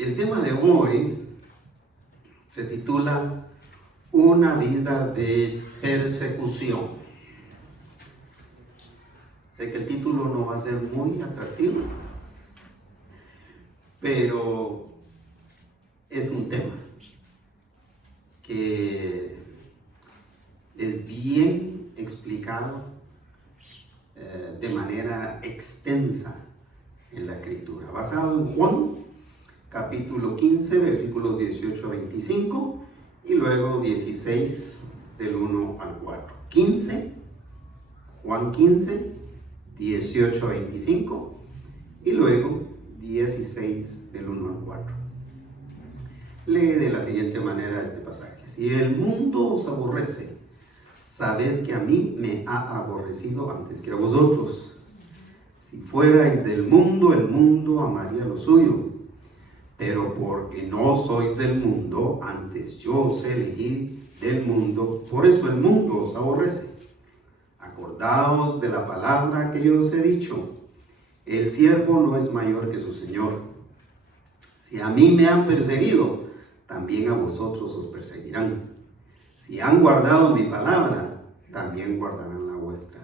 El tema de hoy se titula Una vida de persecución. Sé que el título no va a ser muy atractivo, pero es un tema que es bien explicado de manera extensa en la Escritura, basado en Juan, capítulo 15, versículos 18 a 25, y luego 16, del 1 al 4. Juan 15, 18 a 25, y luego 16, del 1 al 4. Lee de la siguiente manera este pasaje: Si el mundo os aborrece, sabed que a mí me ha aborrecido antes que a vosotros. Si fuerais del mundo, el mundo amaría lo suyo. Pero porque no sois del mundo, antes yo os elegí del mundo, por eso el mundo os aborrece. Acordaos de la palabra que yo os he dicho: el siervo no es mayor que su Señor. Si a mí me han perseguido, también a vosotros os perseguirán. Si han guardado mi palabra, también guardarán la vuestra.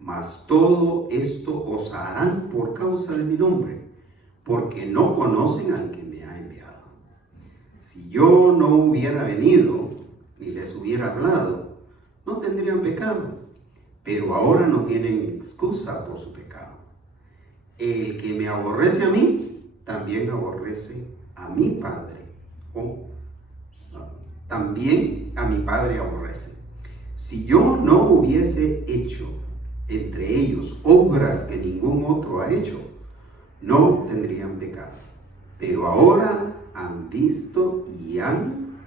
Mas todo esto os harán por causa de mi nombre, porque no conocen al que me ha enviado. Si yo no hubiera venido, ni les hubiera hablado, no tendrían pecado, pero ahora no tienen excusa por su pecado. El que me aborrece a mí, también aborrece a mi Padre. También a mi Padre aborrece. Si yo no hubiese hecho entre ellos obras que ningún otro ha hecho, no tendrían pecado. Pero ahora han visto y han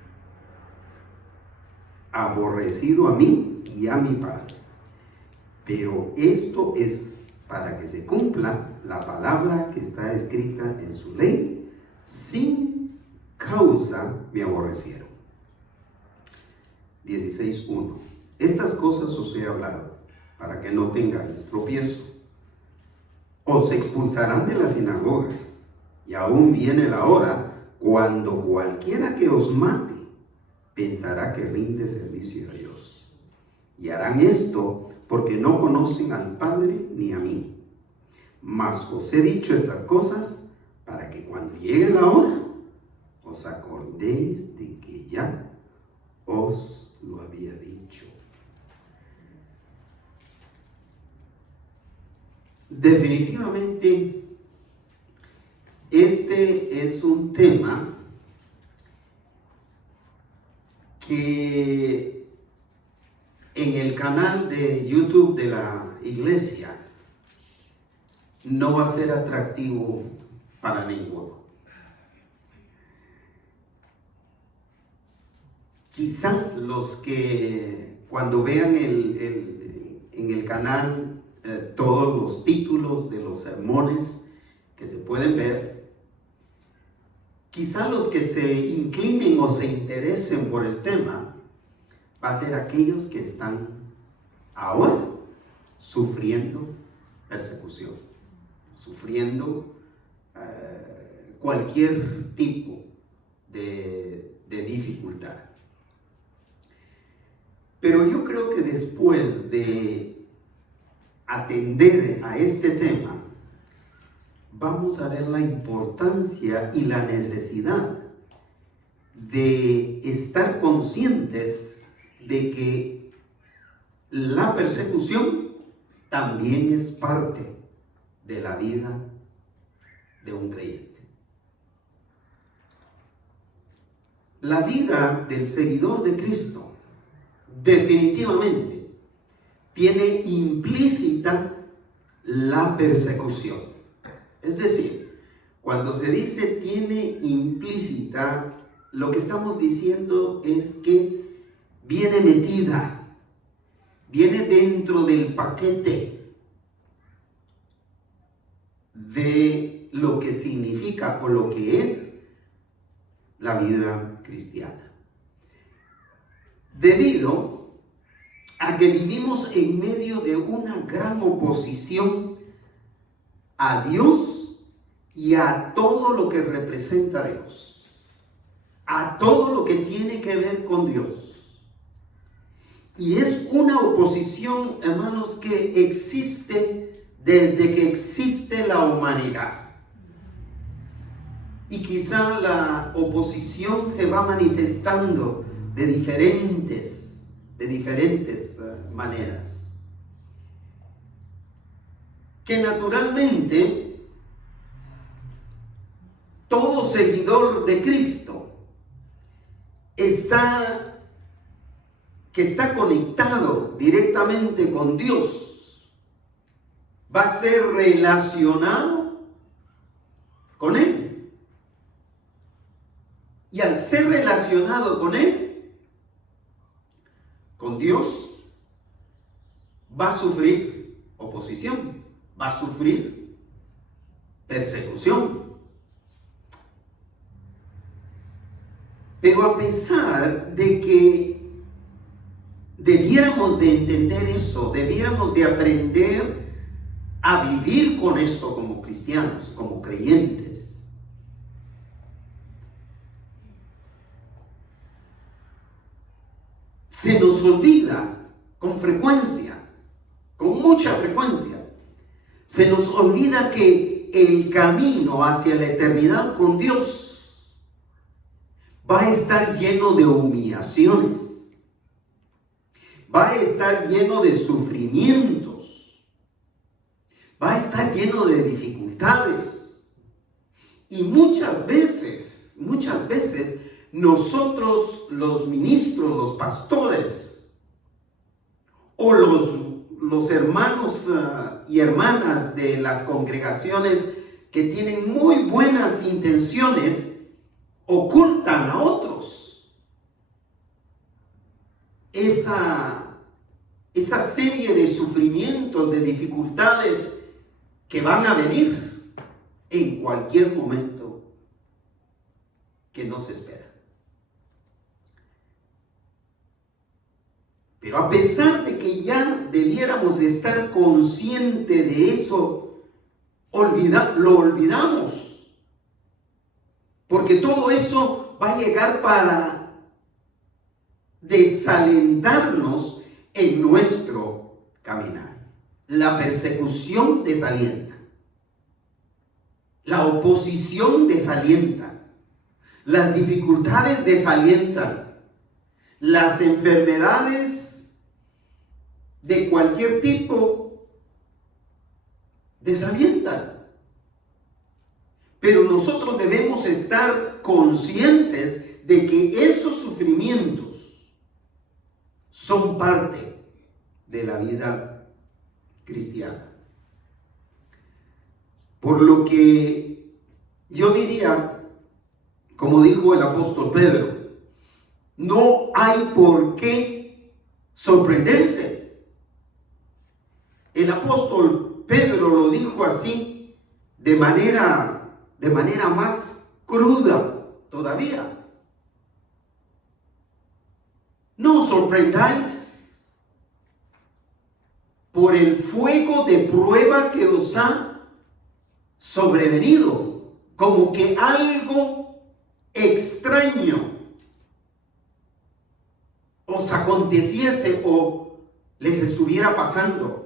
aborrecido a mí y a mi Padre. Pero esto es para que se cumpla la palabra que está escrita en su ley: sin causa me aborrecieron. 16:1. Estas cosas os he hablado para que no tengáis tropiezo. Os expulsarán de las sinagogas, y aún viene la hora cuando cualquiera que os mate pensará que rinde servicio a Dios. Y harán esto porque no conocen al Padre ni a mí. Mas os he dicho estas cosas para que cuando llegue la hora os acordéis de que ya os lo había dicho. Definitivamente, este es un tema que en el canal de YouTube de la iglesia no va a ser atractivo para ninguno. Quizá los que cuando vean en el canal todos los títulos de los sermones que se pueden ver, quizá los que se inclinen o se interesen por el tema va a ser aquellos que están ahora sufriendo persecución, sufriendo cualquier tipo de dificultad. Pero yo creo que después de atender a este tema, vamos a ver la importancia y la necesidad de estar conscientes de que la persecución también es parte de la vida de un creyente. La vida del seguidor de Cristo definitivamente tiene implícita la persecución. Es decir, cuando se dice tiene implícita, lo que estamos diciendo es que viene metida, viene dentro del paquete de lo que significa o lo que es la vida cristiana. Debido a que vivimos en medio de una gran oposición a Dios y a todo lo que representa a Dios, a todo lo que tiene que ver con Dios. Y es una oposición, hermanos, que existe desde que existe la humanidad. Y quizá la oposición se va manifestando de diferentes maneras. Que naturalmente todo seguidor de Cristo que está conectado directamente con Dios, va a ser relacionado con Él. Y al ser relacionado con Él, con Dios, va a sufrir oposición, va a sufrir persecución. Pero a pesar de que debiéramos de entender eso, debiéramos de aprender a vivir con eso como cristianos, como creyentes, se nos olvida con frecuencia, con mucha frecuencia, se nos olvida que el camino hacia la eternidad con Dios va a estar lleno de humillaciones, va a estar lleno de sufrimientos, va a estar lleno de dificultades. Y muchas veces, nosotros los ministros, los pastores, o los hermanos y hermanas de las congregaciones que tienen muy buenas intenciones, ocultan a otros esa serie de sufrimientos, de dificultades que van a venir en cualquier momento que no se espera. Pero a pesar de que ya debiéramos de estar conscientes de eso, lo olvidamos. Porque todo eso va a llegar para desalentarnos en nuestro caminar. La persecución desalienta. La oposición desalienta. Las dificultades desalientan. Las enfermedades de cualquier tipo desalientan. Pero nosotros debemos estar conscientes de que esos sufrimientos son parte de la vida cristiana. Por lo que yo diría, como dijo el apóstol Pedro, no hay por qué sorprenderse. El apóstol Pedro lo dijo así de manera más cruda todavía. No os sorprendáis por el fuego de prueba que os ha sobrevenido, como que algo extraño os aconteciese o les estuviera pasando.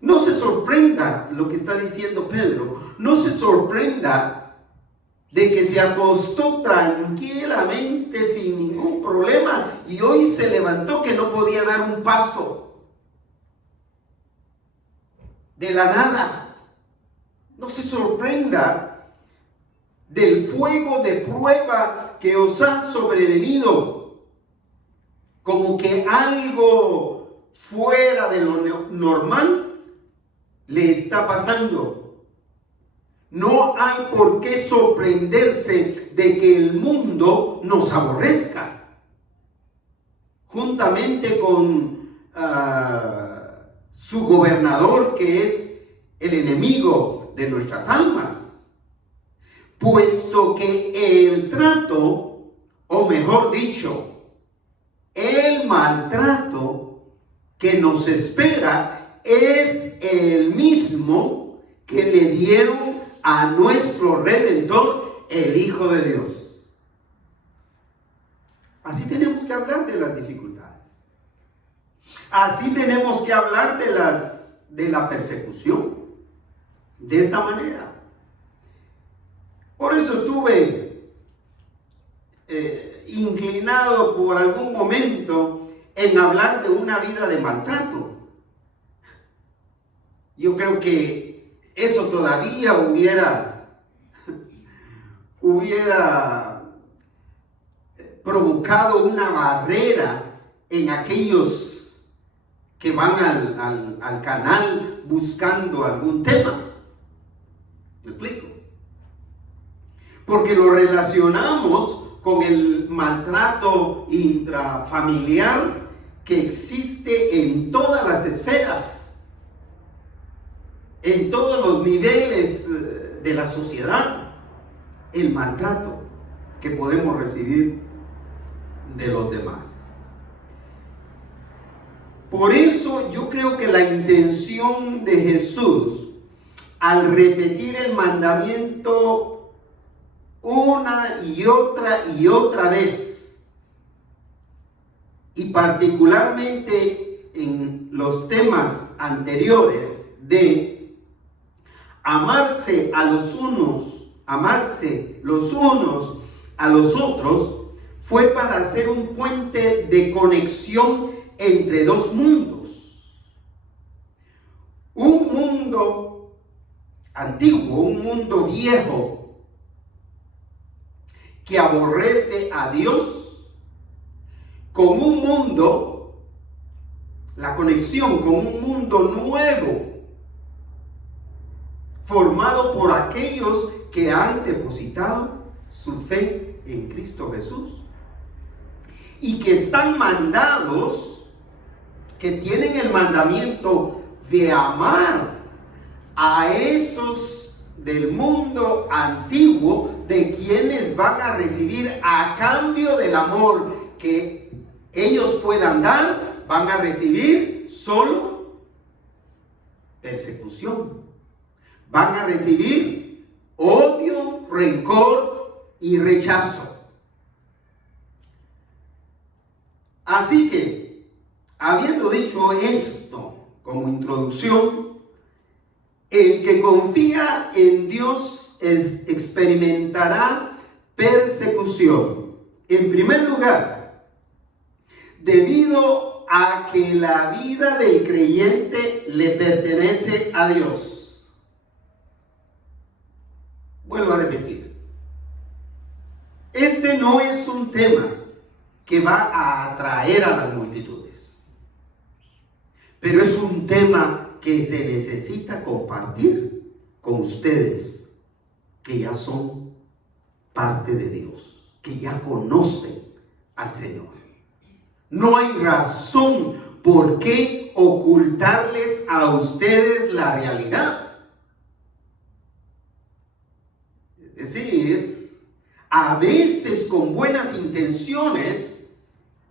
No se sorprenda lo que está diciendo Pedro. No se sorprenda de que se acostó tranquilamente sin ningún problema y hoy se levantó que no podía dar un paso. De la nada. No se sorprenda del fuego de prueba que os ha sobrevenido, como que algo fuera de lo normal le está pasando. No hay por qué sorprenderse de que el mundo nos aborrezca, juntamente con su gobernador, que es el enemigo de nuestras almas, puesto que el trato, o mejor dicho, el maltrato que nos espera es el mismo que le dieron a nuestro Redentor, el Hijo de Dios. Así tenemos que hablar de las dificultades. Así tenemos que hablar de la persecución. De esta manera. Por eso estuve inclinado por algún momento en hablar de una vida de maltrato. Yo creo que eso todavía hubiera provocado una barrera en aquellos que van al canal buscando algún tema. ¿Me explico? Porque lo relacionamos con el maltrato intrafamiliar que existe en todas las esferas, en todos los niveles de la sociedad. El maltrato que podemos recibir de los demás. Por eso yo creo que la intención de Jesús al repetir el mandamiento una y otra vez, y particularmente en los temas anteriores de amarse los unos a los otros, fue para hacer un puente de conexión entre dos mundos. Un mundo antiguo, un mundo viejo que aborrece a Dios, con un mundo, la conexión con un mundo nuevo, formado por aquellos que han depositado su fe en Cristo Jesús y que están mandados, que tienen el mandamiento de amar a esos del mundo antiguo, de quienes van a recibir a cambio del amor que ellos puedan dar, van a recibir solo persecución, van a recibir odio, rencor y rechazo. Así que, habiendo dicho esto como introducción, el que confía en Dios experimentará persecución. En primer lugar, debido a que la vida del creyente le pertenece a Dios. Vuelvo a repetir. Este no es un tema que va a atraer a las multitudes, pero es un tema que se necesita compartir con ustedes, que ya son parte de Dios, que ya conocen al Señor. No hay razón por qué ocultarles a ustedes la realidad. Es decir, a veces con buenas intenciones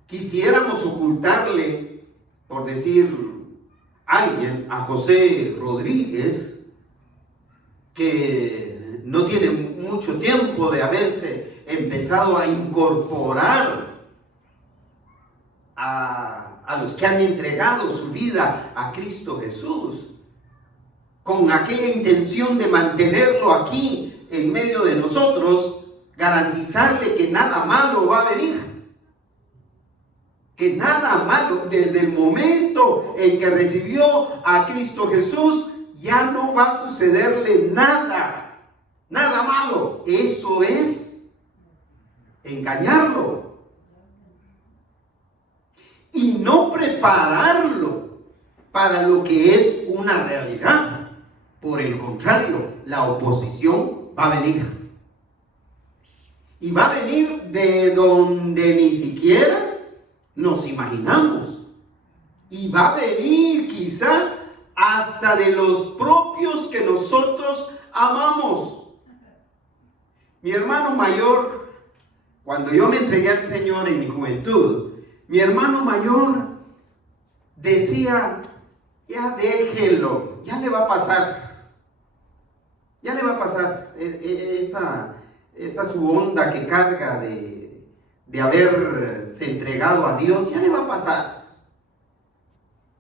quisiéramos ocultarle, por decir alguien, a José Rodríguez, que no tiene mucho tiempo de haberse empezado a incorporar a los que han entregado su vida a Cristo Jesús, con aquella intención de mantenerlo aquí en medio de nosotros, garantizarle que nada malo va a venir. Que nada malo, desde el momento en que recibió a Cristo Jesús, ya no va a sucederle nada malo. Eso es engañarlo y no prepararlo para lo que es una realidad. Por el contrario, la oposición va a venir, y va a venir de donde ni siquiera nos imaginamos, y va a venir quizá hasta de los propios que nosotros amamos. Mi hermano mayor, cuando yo me entregué al Señor en mi juventud, mi hermano mayor decía: ya déjenlo, ya le va a pasar. Ya le va a pasar esa su onda que carga de haberse entregado a Dios, ya le va a pasar.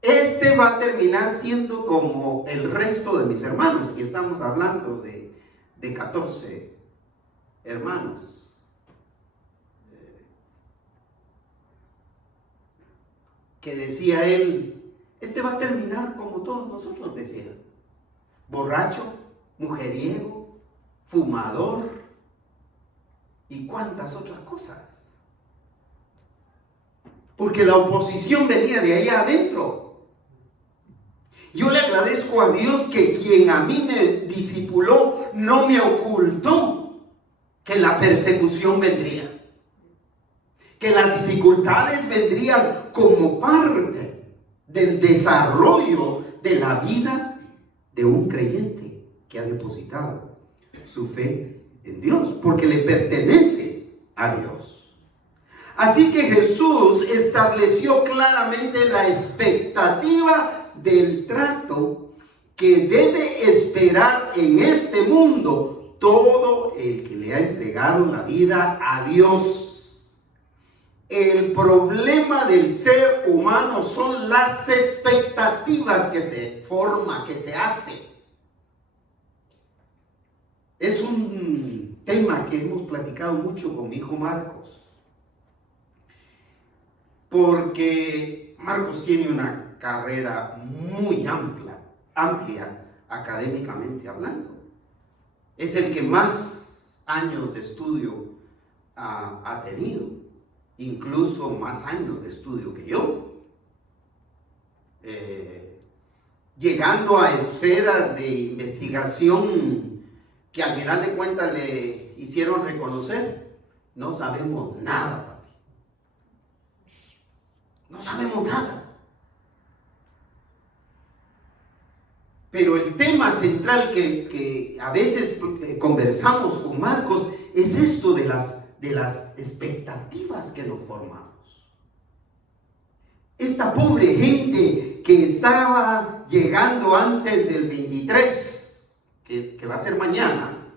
Este va a terminar siendo como el resto de mis hermanos, y estamos hablando de 14 hermanos. Que decía él, este va a terminar como todos nosotros, decía, borracho, mujeriego, fumador y cuántas otras cosas. Porque la oposición venía de ahí adentro. Yo le agradezco a Dios que quien a mí me discipuló no me ocultó que la persecución vendría, que las dificultades vendrían como parte del desarrollo de la vida de un creyente que ha depositado su fe en Dios, porque le pertenece a Dios. Así que Jesús estableció claramente la expectativa del trato que debe esperar en este mundo todo el que le ha entregado la vida a Dios. El problema del ser humano son las expectativas que se forman, que se hacen. Es un tema que hemos platicado mucho con mi hijo Marcos. Porque Marcos tiene una carrera muy amplia académicamente hablando. Es el que más años de estudio ha tenido, incluso más años de estudio que yo. Llegando a esferas de investigación que al final de cuentas le hicieron reconocer, no sabemos nada. No sabemos nada. Pero el tema central que a veces conversamos con Marcos es esto de las expectativas que nos formamos. Esta pobre gente que estaba llegando antes del 23, que va a ser mañana,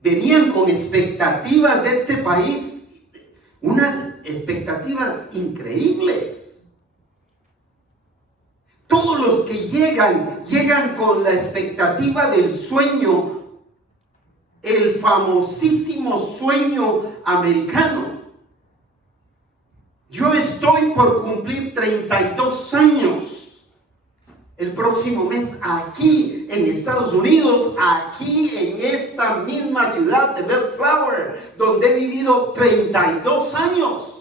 venían con expectativas de este país, unas expectativas increíbles. Todos los que llegan con la expectativa del sueño, el famosísimo sueño americano. Yo estoy por cumplir 32 años el próximo mes aquí en Estados Unidos, aquí en esta misma ciudad de Bellflower, donde he vivido 32 años.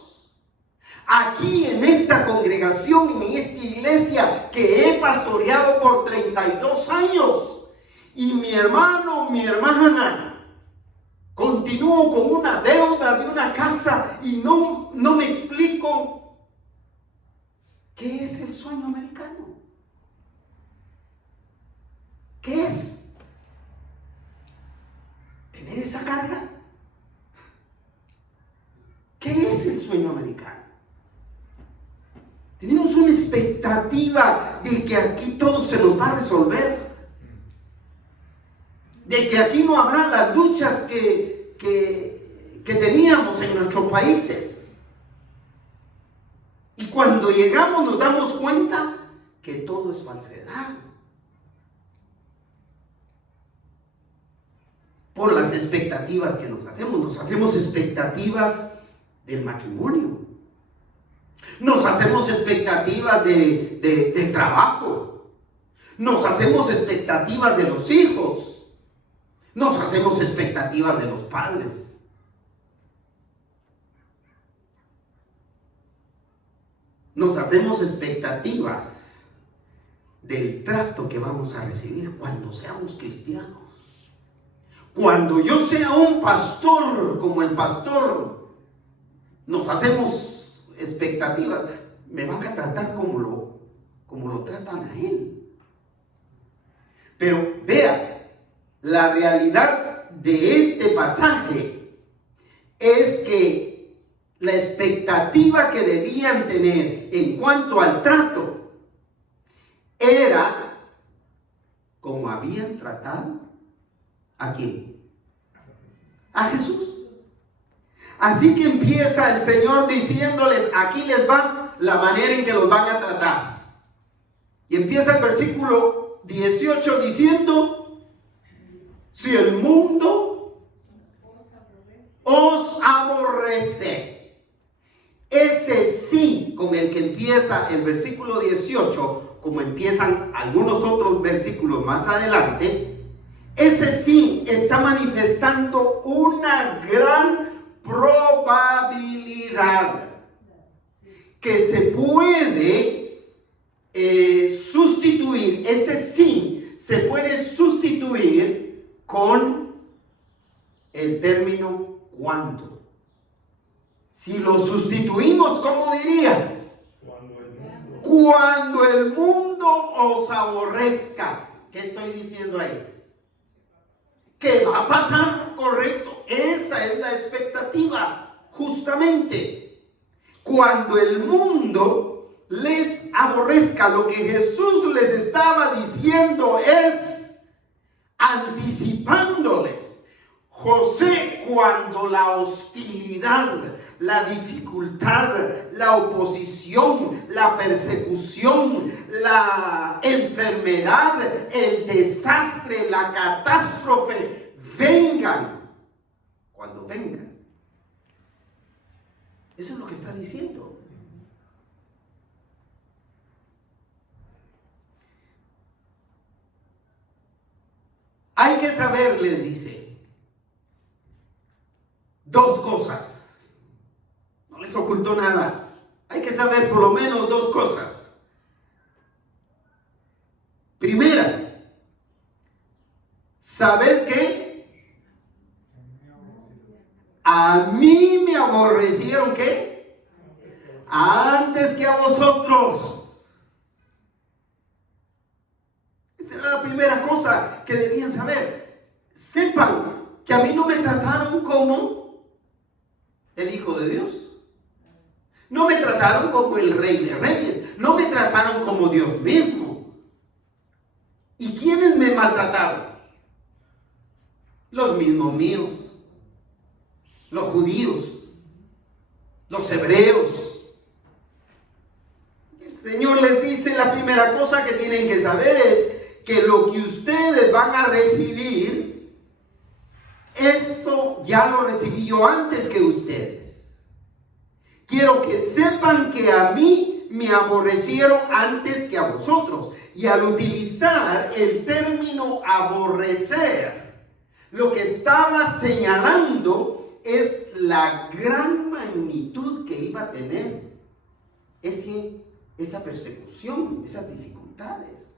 Aquí en esta congregación, en esta iglesia que he pastoreado por 32 años. Y mi hermano, mi hermana, continúo con una deuda de una casa y no me explico qué es el sueño americano. ¿Qué es? ¿Tener esa carga? ¿Qué es el sueño americano? Tenemos una expectativa de que aquí todo se nos va a resolver, de que aquí no habrá las luchas que teníamos en nuestros países. Y cuando llegamos nos damos cuenta que todo es falsedad. Por las expectativas que nos hacemos expectativas del matrimonio, nos hacemos expectativas del trabajo, nos hacemos expectativas de los hijos, nos hacemos expectativas de los padres. Nos hacemos expectativas del trato que vamos a recibir cuando seamos cristianos. Cuando yo sea un pastor, como el pastor, nos hacemos expectativas. Me van a tratar como lo tratan a él. Pero vea, la realidad de este pasaje es que la expectativa que debían tener en cuanto al trato era como habían tratado ¿A quién? A Jesús. Así que empieza el Señor diciéndoles, aquí les va la manera en que los van a tratar. Y empieza el versículo 18 diciendo, si el mundo os aborrece. Ese sí con el que empieza el versículo 18, como empiezan algunos otros versículos más adelante, ese sí está manifestando una gran probabilidad que se puede sustituir. Ese sí se puede sustituir con el término cuando. Si lo sustituimos, ¿cómo diría? Cuando el mundo os aborrezca. ¿Qué estoy diciendo ahí? ¿Qué va a pasar? Correcto. Esa es la expectativa, justamente. Cuando el mundo les aborrezca, lo que Jesús les estaba diciendo es anticipándoles. José, cuando la hostilidad, la dificultad, la oposición, la persecución, la enfermedad, el desastre, la catástrofe vengan, cuando vengan. Eso es lo que está diciendo. Hay que saber, les dice, dos cosas. No les ocultó nada. Hay que saber por lo menos dos cosas. Primera, saber que a mí me aborrecieron, ¿qué? Antes que a vosotros. Esta era la primera cosa que debían saber. Sepan que a mí no me trataron como el Hijo de Dios. No me trataron como el Rey de Reyes. No me trataron como Dios mismo. ¿Y quiénes me maltrataron? Los mismos míos. Los judíos. Los hebreos. El Señor les dice, la primera cosa que tienen que saber es que lo que ustedes van a recibir, eso ya lo recibí yo antes que ustedes. Quiero que sepan que a mí me aborrecieron antes que a vosotros. Y al utilizar el término aborrecer, lo que estaba señalando es la gran magnitud que iba a tener esa persecución, esas dificultades.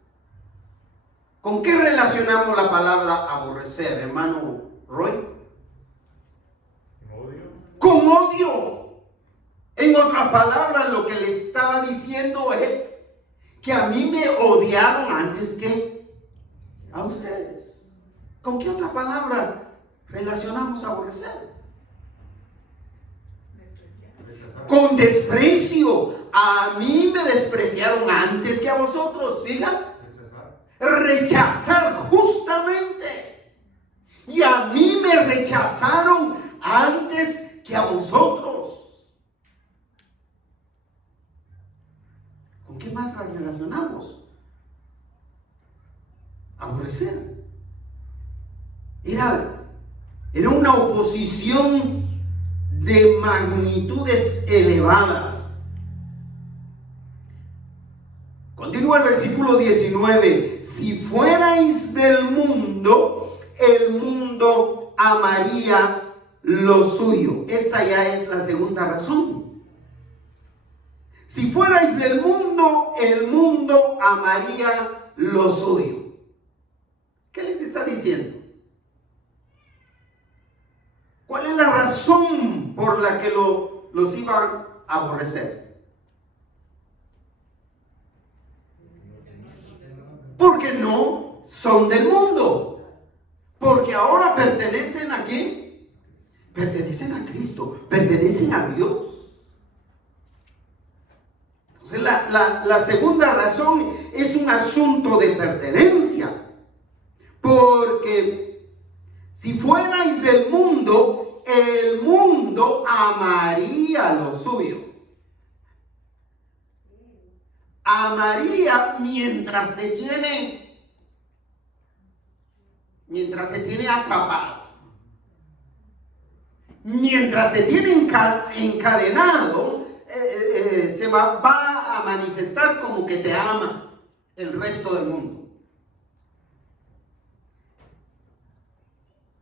¿Con qué relacionamos la palabra aborrecer, hermano Roy? Con odio. En otras palabras, lo que le estaba diciendo es que a mí me odiaron antes que a ustedes. ¿Con qué otra palabra relacionamos aborrecer? Con desprecio. A mí me despreciaron antes que a vosotros. ¿Sigan? Rechazar, justamente. Y a mí me rechazaron antes que a vosotros. ¿Con qué más relacionamos? Aborrecer. Era una oposición de magnitudes elevadas. Continúa el versículo 19. Si fuerais del mundo, el mundo amaría lo suyo. Esta ya es la segunda razón. Si fuerais del mundo, el mundo amaría lo suyo. ¿Qué les está diciendo? ¿Cuál es la razón por la que los iban a aborrecer? Porque no son del mundo. Porque ahora pertenecen ¿a quién? Pertenecen a Cristo, pertenecen a Dios. Entonces la segunda razón es un asunto de pertenencia. Porque Si fuerais del mundo, el mundo amaría lo suyo. Amaría mientras te tiene atrapado. Mientras te tiene encadenado, se va a manifestar como que te ama el resto del mundo.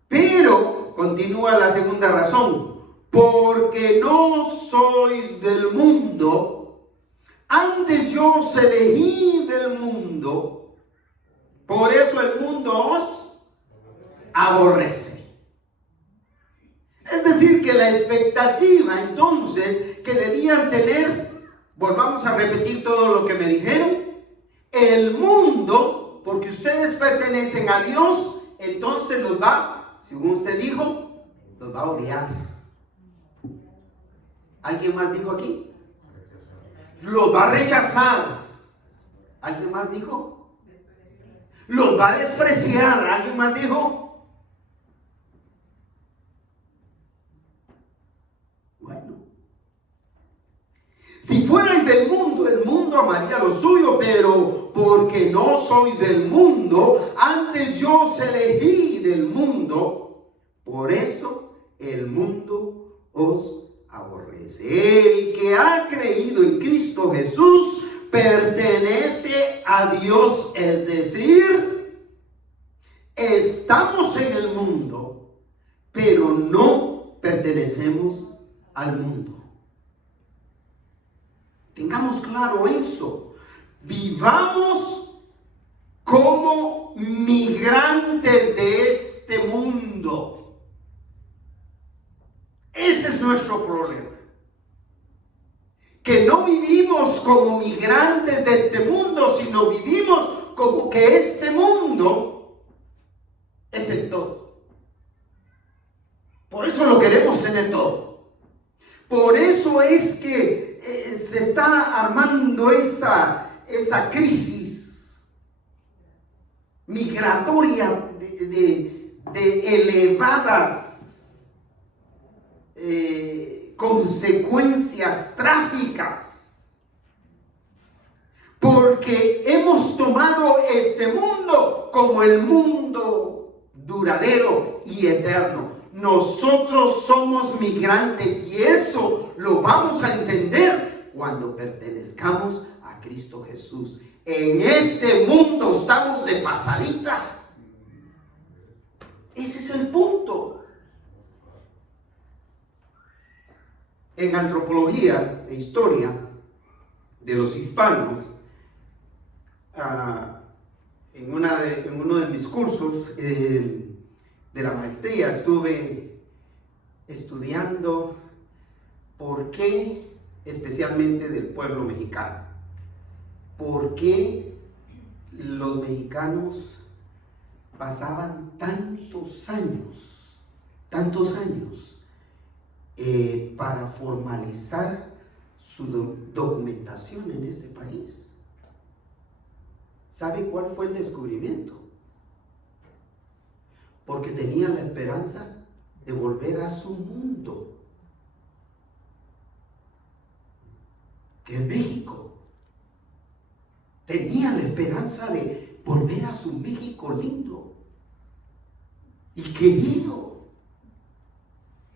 Pero, continúa la segunda razón, porque no sois del mundo, antes yo os elegí del mundo, por eso el mundo os aborrece. Es decir, que la expectativa entonces que debían tener, volvamos a repetir todo lo que me dijeron, el mundo, porque ustedes pertenecen a Dios, entonces los va, según usted dijo, los va a odiar. ¿Alguien más dijo aquí? Los va a rechazar. ¿Alguien más dijo? Los va a despreciar. ¿Alguien más dijo? Bueno, si fuerais del mundo, el mundo amaría lo suyo, pero porque no sois del mundo, antes yo os elegí del mundo, por eso el mundo os aborrece. El que ha creído en Cristo Jesús pertenece a Dios, es decir, estamos en el mundo, pero no pertenecemos al mundo. Tengamos claro eso. Vivamos como migrantes de este mundo. Ese es nuestro problema. Que no vivimos como migrantes de este mundo, sino vivimos como que este mundo es el todo. Por eso lo queremos tener todo. Por eso es que se está armando esa crisis migratoria de elevadas consecuencias trágicas, porque hemos tomado este mundo como el mundo duradero y eterno. Nosotros somos migrantes y eso lo vamos a entender cuando pertenezcamos a Cristo Jesús. En este mundo estamos de pasadita. Ese es el punto. En antropología e historia de los hispanos, en uno de mis cursos de la maestría estuve estudiando por qué, especialmente del pueblo mexicano, por qué los mexicanos pasaban tantos años para formalizar su documentación en este país. ¿Sabe cuál fue el descubrimiento? Porque tenían la esperanza de volver a su mundo, que es México. Tenían la esperanza de volver a su México lindo y querido.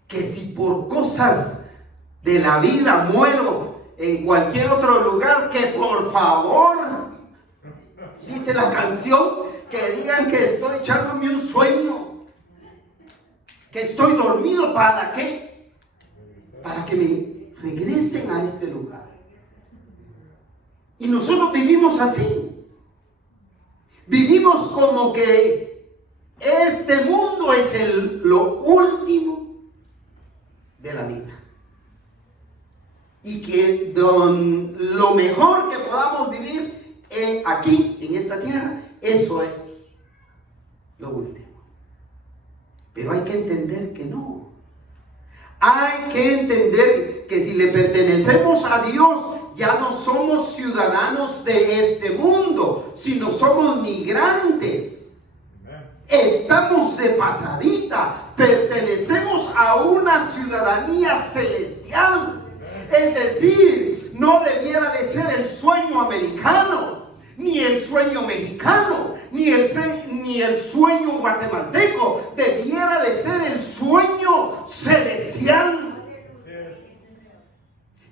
Que si por cosas de la vida muero en cualquier otro lugar, que por favor, dice la canción, que digan que estoy echándome un sueño, que estoy dormido. ¿Para qué? Para que me regresen a este lugar. Y nosotros vivimos así. Vivimos como que este mundo es lo último de la vida. Y que lo mejor que podamos vivir aquí, en esta tierra, eso es lo último. Pero hay que entender que no. Hay que entender que si le pertenecemos a Dios, ya no somos ciudadanos de este mundo, sino somos migrantes. Estamos de pasadita, pertenecemos a una ciudadanía celestial. Es decir, no debiera de ser el sueño americano, ni el sueño mexicano, ni el sueño guatemalteco. Debiera de ser el sueño celestial.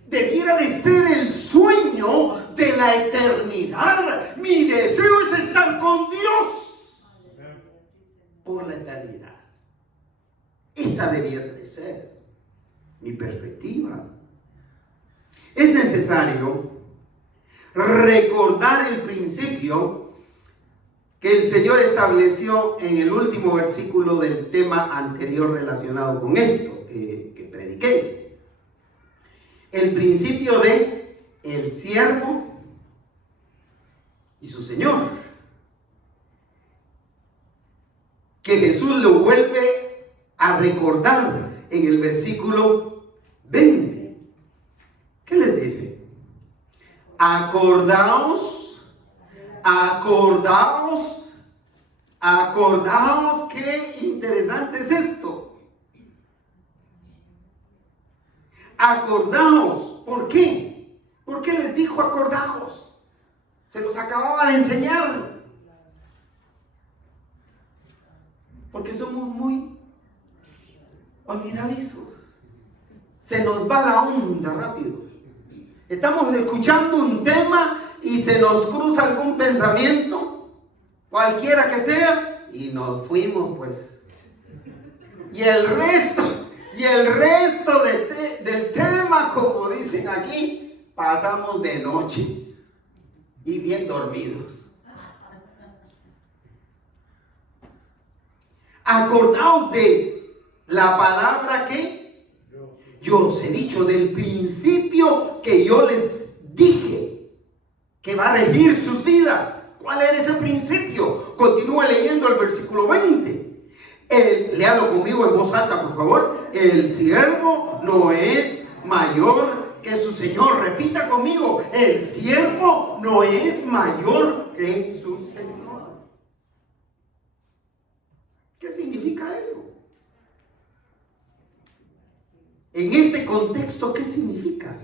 Debiera de ser el sueño de la eternidad. Mi deseo es estar con Dios por la eternidad. Esa debiera de ser mi perspectiva. Es necesario recordar el principio que el Señor estableció en el último versículo del tema anterior relacionado con esto que prediqué. El principio de el siervo y su Señor, que Jesús lo vuelve a recordar en el versículo 20. ¿Qué les dice? Acordaos, qué interesante es esto. Acordaos. ¿Por qué? ¿Por qué les dijo acordaos? Se los acababa de enseñar. Porque somos muy olvidadizos. Se nos va la onda rápido. Estamos escuchando un tema y se nos cruza algún pensamiento, cualquiera que sea, y nos fuimos pues. Y el resto del tema, como dicen aquí, pasamos de noche y bien dormidos. Acordaos de la palabra que yo os he dicho, del principio que yo les dije que va a regir sus vidas. ¿Cuál era ese principio? Continúa leyendo el versículo 20. Léalo conmigo en voz alta, por favor. El siervo no es mayor que su Señor. Repita conmigo: el siervo no es mayor que su Señor. ¿Qué significa eso? En este contexto, ¿qué significa?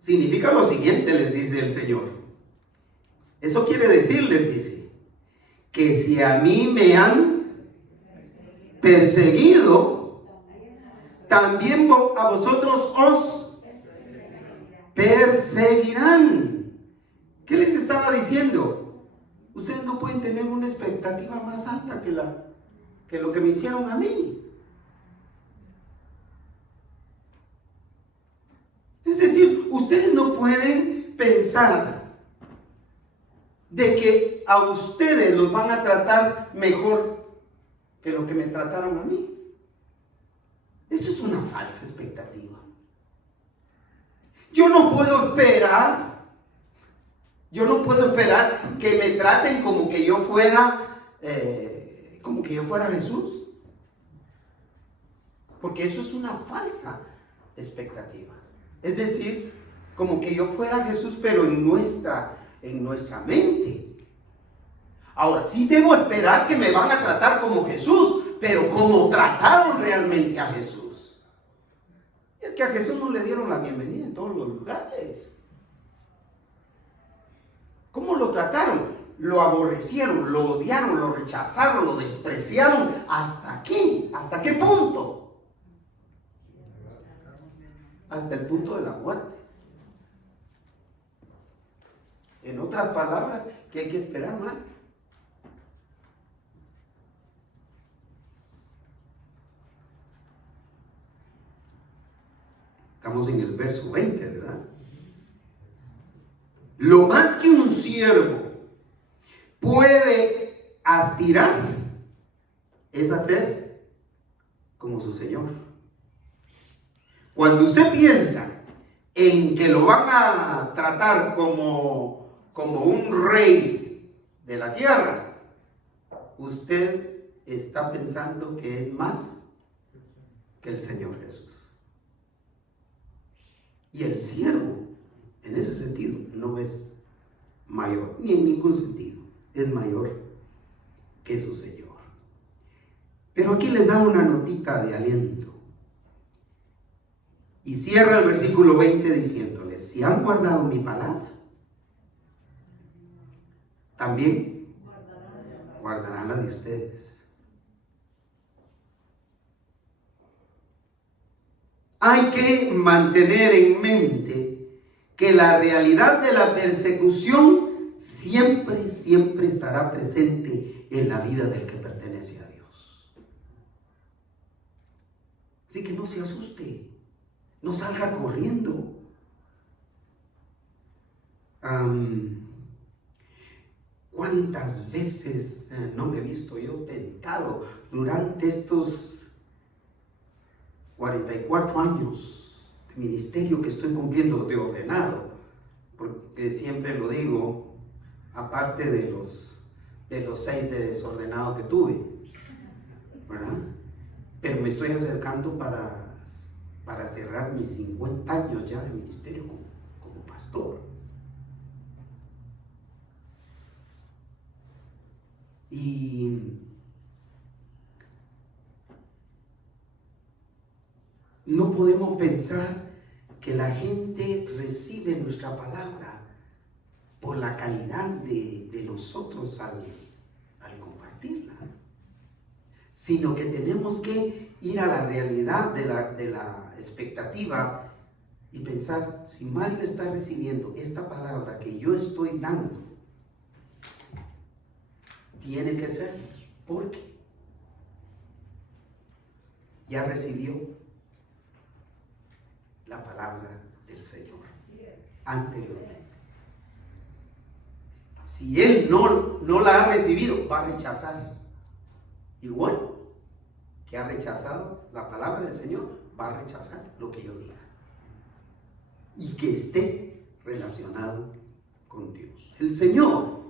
Significa lo siguiente, les dice el Señor. Eso quiere decir, les dice, que si a mí me han perseguido, también a vosotros os perseguirán. ¿Qué les estaba diciendo? Ustedes no pueden tener una expectativa más alta que lo que me hicieron a mí. Es decir, ustedes no pueden pensar de que a ustedes los van a tratar mejor que lo que me trataron a mí. Eso es una falsa expectativa. Yo no puedo esperar que me traten como que yo fuera Jesús. Porque eso es una falsa expectativa. Es decir, como que yo fuera Jesús, pero en nuestra mente. Ahora, sí debo esperar que me van a tratar como Jesús, pero como trataron realmente a Jesús. Es que a Jesús no le dieron la bienvenida en todos los lugares. ¿Cómo lo trataron? Lo aborrecieron, lo odiaron, lo rechazaron, lo despreciaron. ¿Hasta qué? ¿Hasta qué punto? Hasta el punto de la muerte. En otras palabras, que hay que esperar más. Estamos en el verso 20, ¿verdad? Lo más que un siervo puede aspirar es hacer como su Señor. Cuando usted piensa en que lo van a tratar como un rey de la tierra, usted está pensando que es más que el Señor Jesús. Y el siervo, en ese sentido, no es mayor, ni en ningún sentido. es mayor que su Señor. Pero aquí les da una notita de aliento. Y cierra el versículo 20 diciéndoles: si han guardado mi palabra, también guardarán la de ustedes. Hay que mantener en mente que la realidad de la persecución siempre estará presente en la vida del que pertenece a Dios. Así que no se asuste, no salga corriendo. ¿Cuántas veces no me he visto yo tentado durante estos 44 años de ministerio que estoy cumpliendo de ordenado? Porque siempre lo digo, aparte de los 6 de desordenado que tuve, ¿verdad? Pero me estoy acercando para cerrar mis 50 años ya de ministerio como pastor. Y no podemos pensar que la gente recibe nuestra palabra por la calidad de nosotros al compartirla, sino que tenemos que ir a la realidad de la expectativa y pensar: si Mario está recibiendo esta palabra que yo estoy dando, tiene que ser porque ya recibió la palabra del Señor anteriormente. Si él no la ha recibido, va a rechazar. Igual que ha rechazado la palabra del Señor, va a rechazar lo que yo diga y que esté relacionado con Dios. El Señor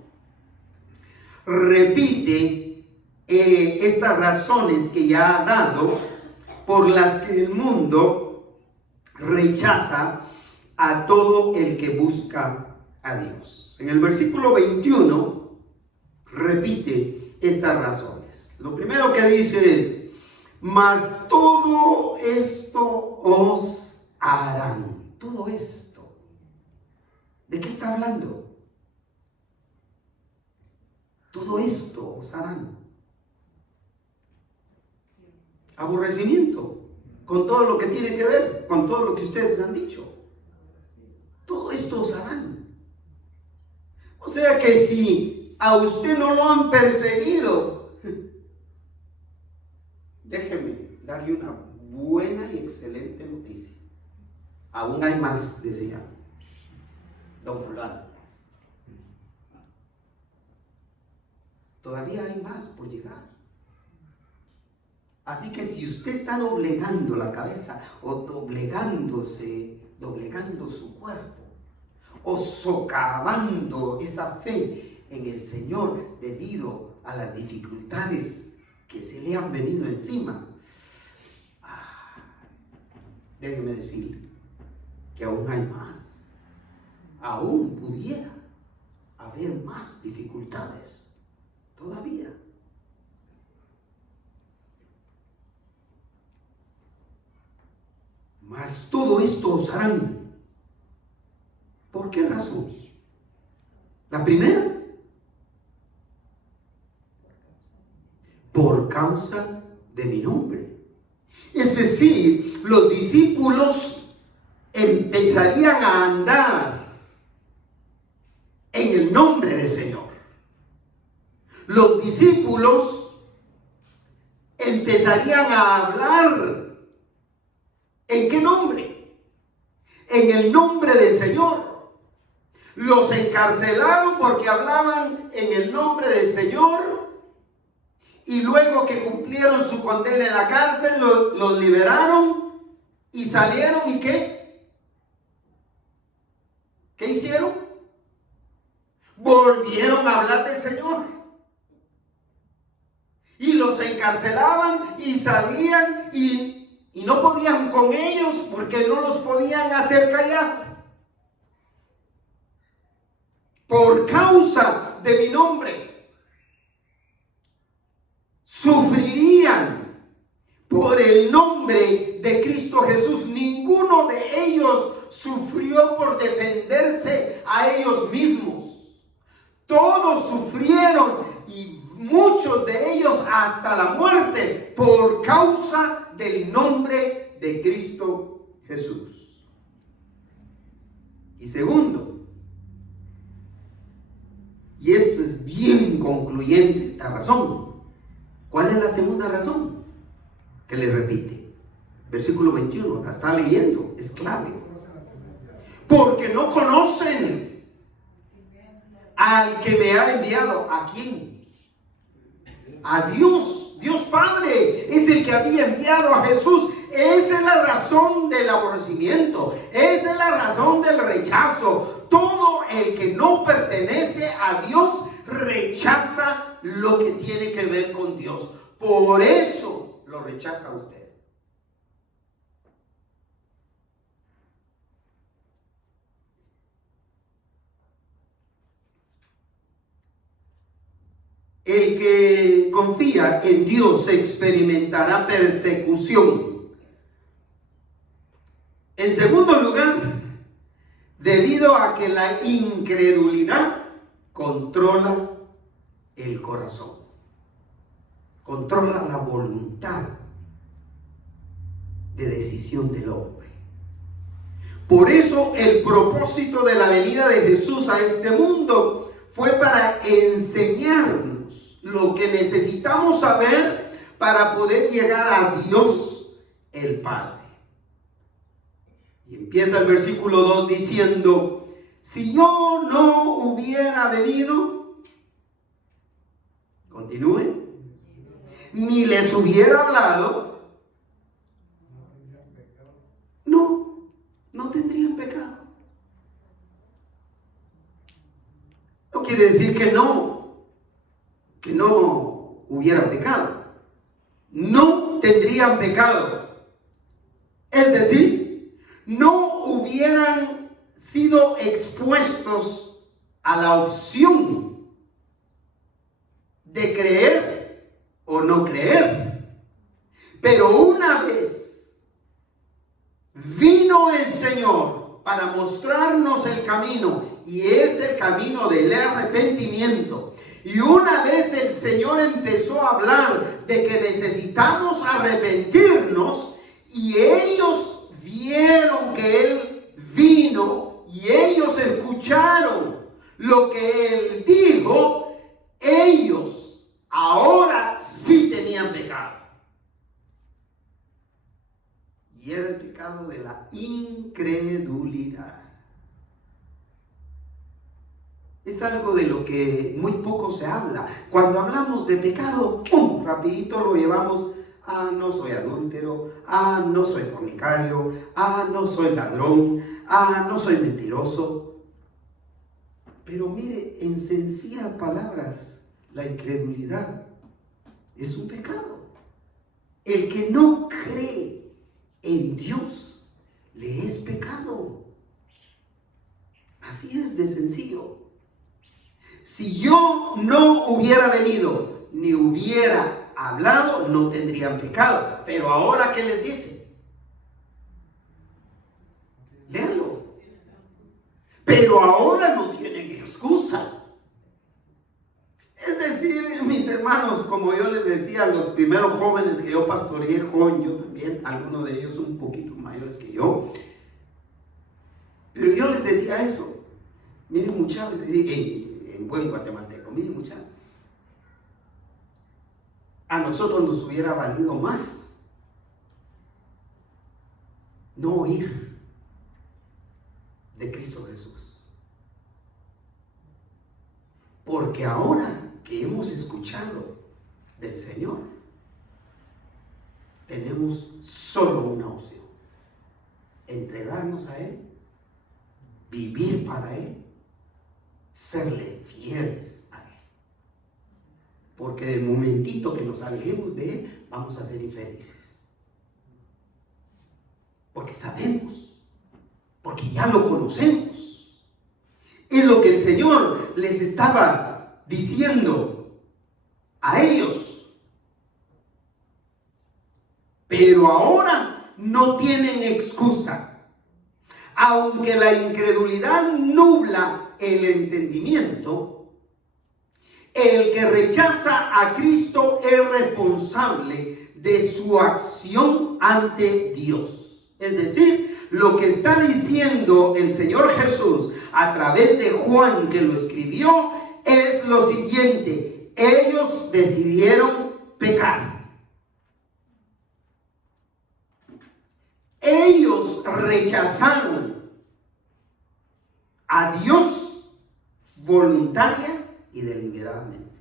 repite estas razones que ya ha dado por las que el mundo rechaza a todo el que busca a Dios. En el versículo 21 repite estas razones. Lo primero que dice es: mas todo esto os harán. Todo esto, ¿de qué está hablando? Todo esto os harán. Aborrecimiento con todo lo que tiene que ver, con todo lo que ustedes han dicho. Todo esto os harán. O sea que si a usted no lo han perseguido, déjeme darle una buena y excelente noticia. Aún hay más, decía don fulano. Todavía hay más por llegar. Así que si usted está doblegando la cabeza o doblegando su cuerpo o socavando esa fe en el Señor debido a las dificultades que se le han venido encima, déjeme decirle que aún hay más. Aún pudiera haber más dificultades todavía. Mas todo esto os harán. ¿Por qué razón? La primera, por causa de mi nombre. Es decir, los discípulos empezarían a andar en el nombre del Señor. Los discípulos empezarían a hablar. ¿En qué nombre? En el nombre del Señor. Los encarcelaron porque hablaban en el nombre del Señor, y luego que cumplieron su condena en la cárcel, los liberaron y salieron. ¿Y qué? ¿Qué hicieron? Volvieron a hablar del Señor. Y los encarcelaban y salían y no podían con ellos porque no los podían hacer callar. Por causa de mi nombre. sufrirían por el nombre de Cristo Jesús. Ninguno de ellos sufrió por defenderse a ellos mismos. Todos sufrieron, y muchos de ellos hasta la muerte, por causa del nombre de Cristo Jesús. Y segundo, y esto es bien concluyente esta razón. ¿Cuál es la segunda razón? Que le repite. Versículo 21, la está leyendo, es clave. Porque no conocen al que me ha enviado. ¿A quién? A Dios. Dios Padre es el que había enviado a Jesús. Esa es la razón del aborrecimiento. Esa es la razón del rechazo. Todo el que no pertenece a Dios rechaza lo que tiene que ver con Dios. Por eso lo rechaza usted. El que confía en Dios experimentará persecución. En segundo lugar, debido a que la incredulidad controla el corazón, controla la voluntad de decisión del hombre. Por eso el propósito de la venida de Jesús a este mundo fue para enseñarnos lo que necesitamos saber para poder llegar a Dios el Padre. Y empieza el versículo 2 diciendo: si yo no hubiera venido, continúe, ni les hubiera hablado, no tendrían pecado. No quiere decir que no hubieran pecado. No tendrían pecado. Es decir, no hubieran sido expuestos a la opción de creer o no creer. Pero una vez vino el Señor para mostrarnos el camino, y es el camino del arrepentimiento. Y una vez el Señor empezó a hablar de que necesitamos arrepentirnos, y ellos vieron que Él vino y ellos escucharon lo que Él dijo, ellos ahora sí tenían pecado. Y era el pecado de la incredulidad. Es algo de lo que muy poco se habla. Cuando hablamos de pecado, ¡pum!, rapidito lo llevamos a: no soy adúltero, no soy fornicario, no soy ladrón, no soy mentiroso. Pero mire, en sencillas palabras, la incredulidad es un pecado. El que no cree en Dios le es pecado. Así es de sencillo. Si yo no hubiera venido ni hubiera hablado, no tendrían pecado. Pero ahora, ¿qué les dice? Léanlo. Pero ahora no tienen excusa. Es decir, mis hermanos, como yo les decía a los primeros jóvenes que yo pastoreé, joven yo también, algunos de ellos un poquito mayores que yo, pero yo les decía eso: miren, muchachos, en buen guatemalteco, miren, muchachos, a nosotros nos hubiera valido más no oír de Cristo Jesús. Porque ahora que hemos escuchado del Señor, tenemos solo una opción: entregarnos a Él, vivir para Él, serle fieles a Él. Porque del momentito que nos alejemos de Él, vamos a ser infelices. Porque sabemos, porque ya lo conocemos. Es lo que el Señor les estaba diciendo a ellos. Pero ahora no tienen excusa. Aunque la incredulidad nubla el entendimiento, el que rechaza a Cristo es responsable de su acción ante Dios. Es decir, lo que está diciendo el Señor Jesús a través de Juan, que lo escribió, es lo siguiente: ellos decidieron pecar. Ellos rechazaron a Dios voluntaria y deliberadamente.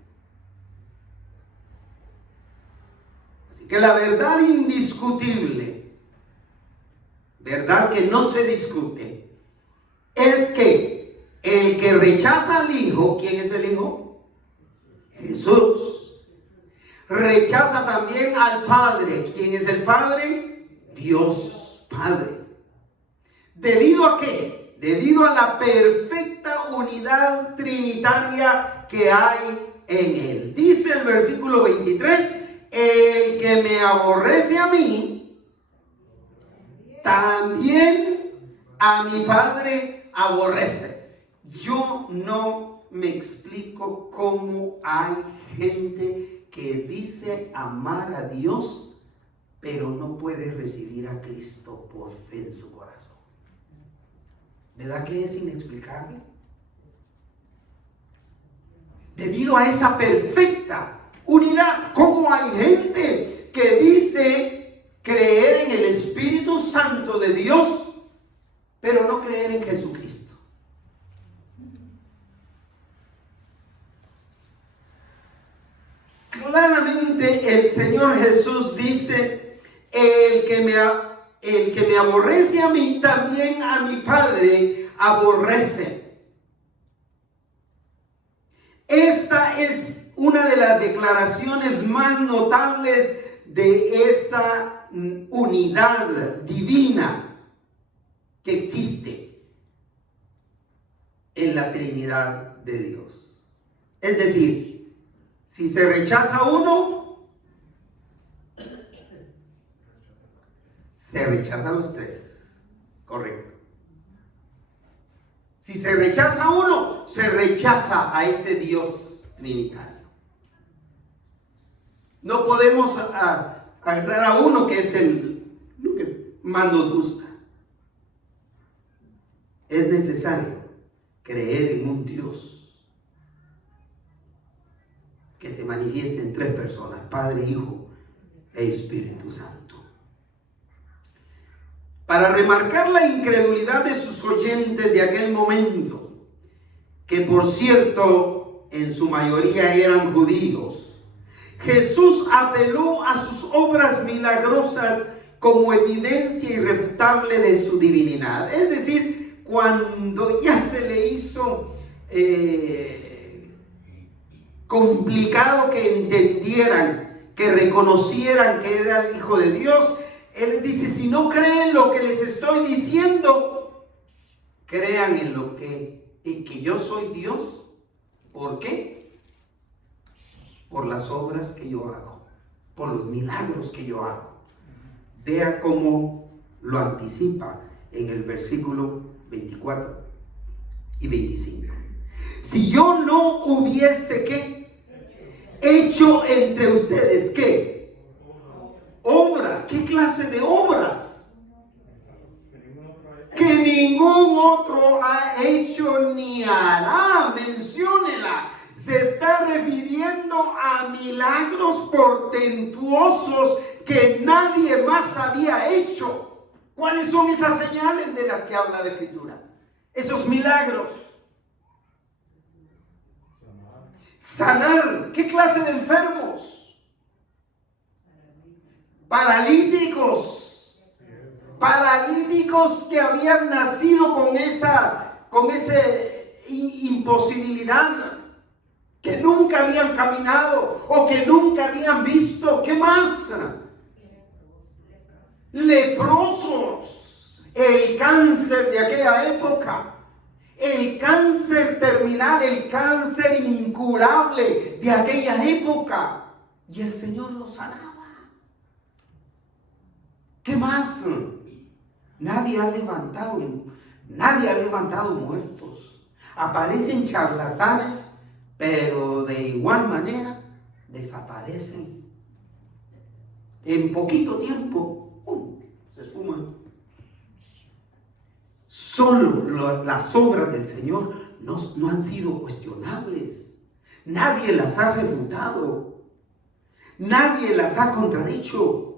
Así que la verdad indiscutible, verdad que no se discute, es que el que rechaza al Hijo, ¿quién es el Hijo? Jesús. Rechaza también al Padre. ¿Quién es el Padre? Dios Padre. ¿Debido a qué? Debido a la perfecta unidad trinitaria que hay en Él. Dice el versículo 23, el que me aborrece a mí, también a mi Padre aborrece. Yo no me explico cómo hay gente que dice amar a Dios, pero no puede recibir a Cristo por fe en su corazón. ¿Verdad que es inexplicable? Debido a esa perfecta unidad, ¿cómo hay gente que dice creer en el Espíritu Santo de Dios, pero no creer en Jesucristo? Claramente el Señor Jesús dice: el que me aborrece a mí, también a mi Padre aborrece. Esta es una de las declaraciones más notables de esa unidad divina que existe en la Trinidad de Dios. Es decir, si se rechaza uno, se rechazan los tres. Correcto. Si se rechaza uno, se rechaza a ese Dios trinitario. No podemos agarrar a uno que es lo que más nos gusta. Es necesario creer en un Dios que se manifieste en tres personas: Padre, Hijo e Espíritu Santo. Para remarcar la incredulidad de sus oyentes de aquel momento, que por cierto en su mayoría eran judíos, Jesús apeló a sus obras milagrosas como evidencia irrefutable de su divinidad. Es decir, cuando ya se le hizo complicado que entendieran, que reconocieran que era el Hijo de Dios, Él les dice: si no creen lo que les estoy diciendo, crean en que yo soy Dios. ¿Por qué? Por las obras que yo hago, por los milagros que yo hago. Vea cómo lo anticipa en el versículo 24 y 25. Si yo no hubiese, ¿qué? Hecho entre ustedes, ¿qué? Obras. ¿Qué clase de obras? Que ningún otro ha hecho ni hará. Menciónela. Se está refiriendo a milagros portentuosos que nadie más había hecho. ¿Cuáles son esas señales de las que habla la Escritura? Esos milagros. Sanar. ¿Qué clase de enfermos? Paralíticos que habían nacido con esa imposibilidad, que nunca habían caminado o que nunca habían visto. ¿Qué más? Leprosos. El cáncer de aquella época, el cáncer terminal, el cáncer incurable de aquella época, y el Señor los sanaba. ¿Qué más? Nadie ha levantado muertos. Aparecen charlatanes, pero de igual manera desaparecen. En poquito tiempo, se suman. Solo las obras del Señor no han sido cuestionables. Nadie las ha refutado. Nadie las ha contradicho.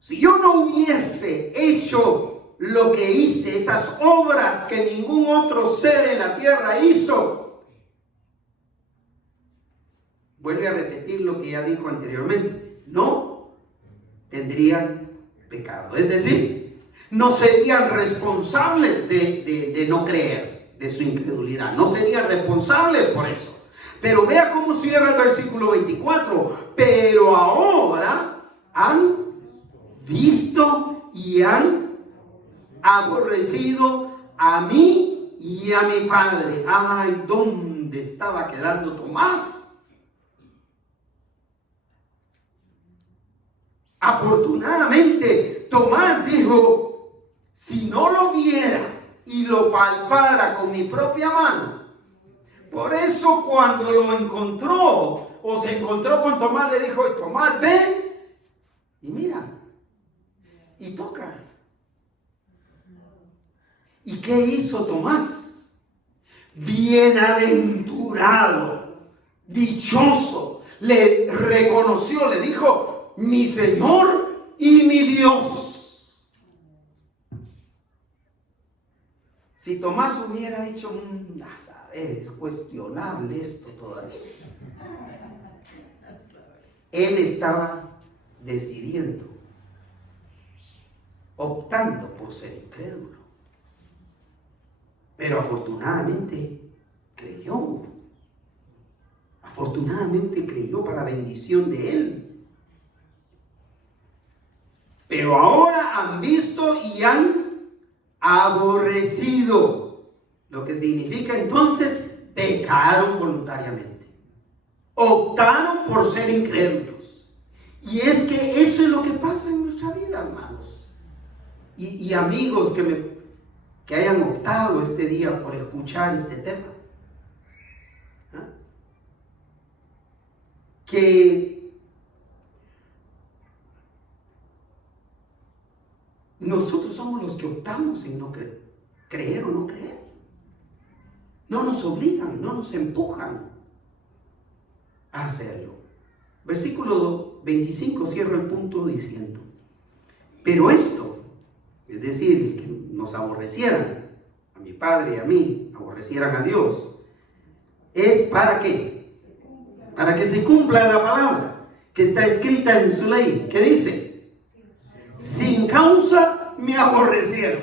Si yo no hubiese hecho lo que hice, esas obras que ningún otro ser en la tierra hizo, vuelve a repetir lo que ya dijo anteriormente, no tendrían pecado. Es decir, no serían responsables de no creer, de su incredulidad. No serían responsables por eso. Pero vea cómo cierra el versículo 24. Pero ahora han visto y han aborrecido a mí y a mi Padre. Ay, ¿dónde estaba quedando Tomás? Afortunadamente, Tomás dijo, si no lo viera y lo palpara con mi propia mano. Por eso cuando lo encontró, o se encontró con Tomás, le dijo, Tomás, ven y mira. Y toca. ¿Y qué hizo Tomás? Bienaventurado, dichoso, le reconoció, le dijo, mi Señor y mi Dios. Si Tomás hubiera dicho, a saber, es cuestionable esto todavía. Él estaba decidiendo, optando por ser incrédulo. Pero afortunadamente creyó. Afortunadamente creyó para bendición de él. Pero ahora han visto y han aborrecido. Lo que significa entonces pecaron voluntariamente. Optaron por ser incrédulos. Y es que eso es lo que pasa en nuestra vida, hermanos. Y amigos que hayan optado este día por escuchar este tema. ¿Ah? Que nosotros somos los que optamos en no creer o no creer. No nos obligan, no nos empujan a hacerlo. Versículo 25 cierra el punto diciendo, pero esto, es decir, que nos aborrecieran, a mi Padre y a mí, aborrecieran a Dios, ¿es para qué? Para que se cumpla la palabra que está escrita en su ley, que dice, sin causa me aborrecieron.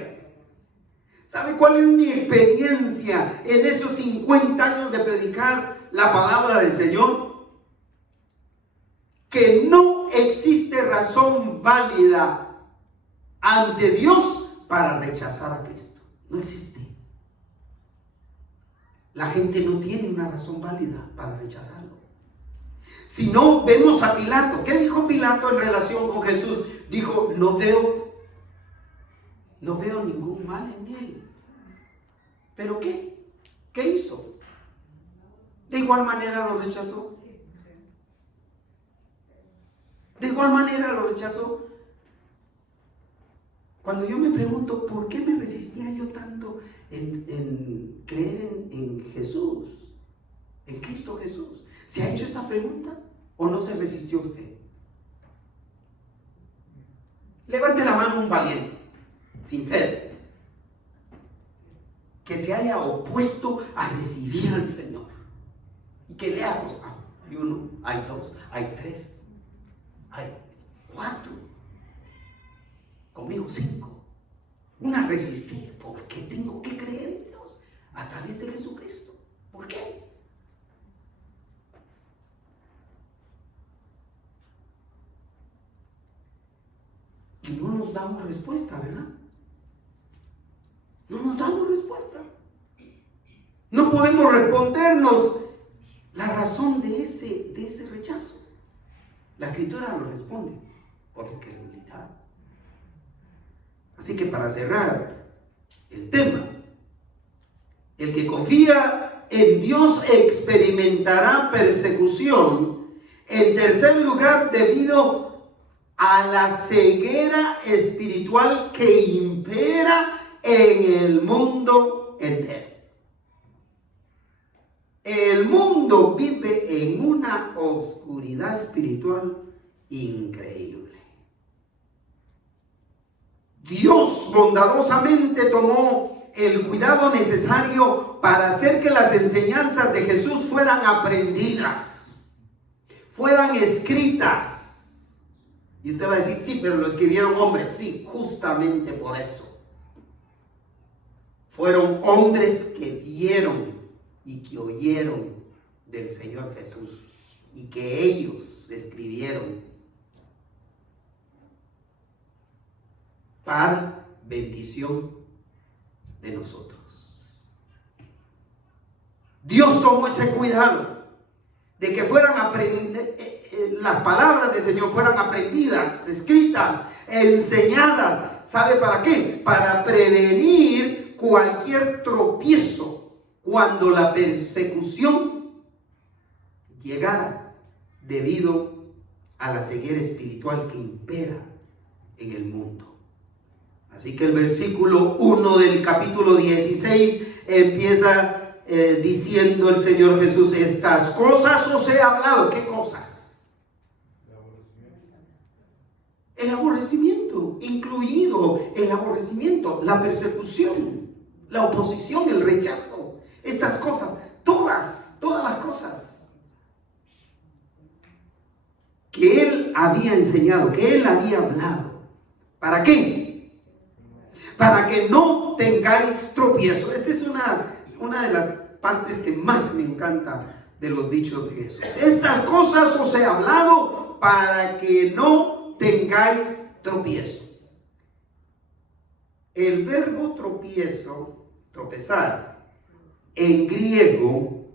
¿Sabe cuál es mi experiencia en estos 50 años de predicar la palabra del Señor? Que no existe razón válida ante Dios para rechazar a Cristo. No existe. La gente no tiene una razón válida para rechazarlo. Si no, vemos a Pilato. ¿Qué dijo Pilato en relación con Jesús? Dijo, no veo ningún mal en él. ¿Pero qué? ¿Qué hizo? De igual manera lo rechazó. De igual manera lo rechazó. Cuando yo me pregunto, ¿por qué me resistía yo tanto en creer en Jesús? En Cristo Jesús. ¿Se ha hecho esa pregunta o no se resistió usted? Levante la mano un valiente, sincero, que se haya opuesto a recibir al Señor y que le ha costado. Hay uno, hay dos, hay tres, hay cuatro, conmigo 5. Una resistencia. ¿Por qué tengo que creer en Dios a través de Jesucristo? ¿Por qué? Y no nos damos respuesta, ¿verdad? No nos damos respuesta. No podemos respondernos la razón de ese rechazo. La Escritura lo responde por incredulidad. Así que para cerrar el tema, el que confía en Dios experimentará persecución. En tercer lugar, debido a la ceguera espiritual que impera en el mundo entero. El mundo vive en una oscuridad espiritual increíble. Dios bondadosamente tomó el cuidado necesario para hacer que las enseñanzas de Jesús fueran aprendidas, fueran escritas. Y usted va a decir, sí, pero lo escribieron hombres. Sí, justamente por eso. Fueron hombres que vieron y que oyeron del Señor Jesús y que ellos escribieron para bendición de nosotros. Dios tomó ese cuidado de que fueran las palabras del Señor fueran aprendidas, escritas, enseñadas. ¿Sabe para qué? Para prevenir cualquier tropiezo cuando la persecución llegara debido a la ceguera espiritual que impera en el mundo. Así que el versículo 1 del capítulo 16 empieza diciendo el Señor Jesús: estas cosas os he hablado. ¿Qué cosas? El aborrecimiento, incluido el aborrecimiento, la persecución, la oposición, el rechazo. Estas cosas, todas las cosas que Él había enseñado, que Él había hablado. ¿Para qué? Para que no tengáis tropiezo. Esta es una de las partes que más me encanta de los dichos de Jesús. Estas cosas os he hablado para que no tengáis tropiezo. El verbo tropiezo, tropezar, en griego,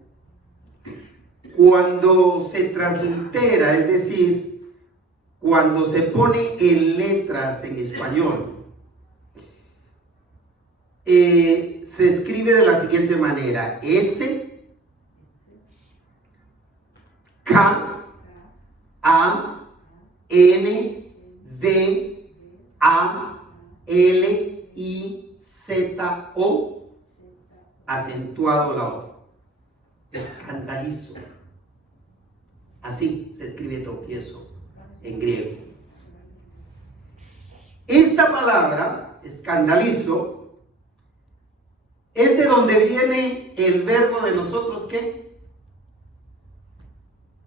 cuando se translitera, es decir, cuando se pone en letras en español, se escribe de la siguiente manera: S, K, A, N, D, A, L, I, Z, O, acentuado la O. Escandalizo. Así se escribe tropiezo en griego. Esta palabra, escandalizo, es de donde viene el verbo de nosotros, ¿qué?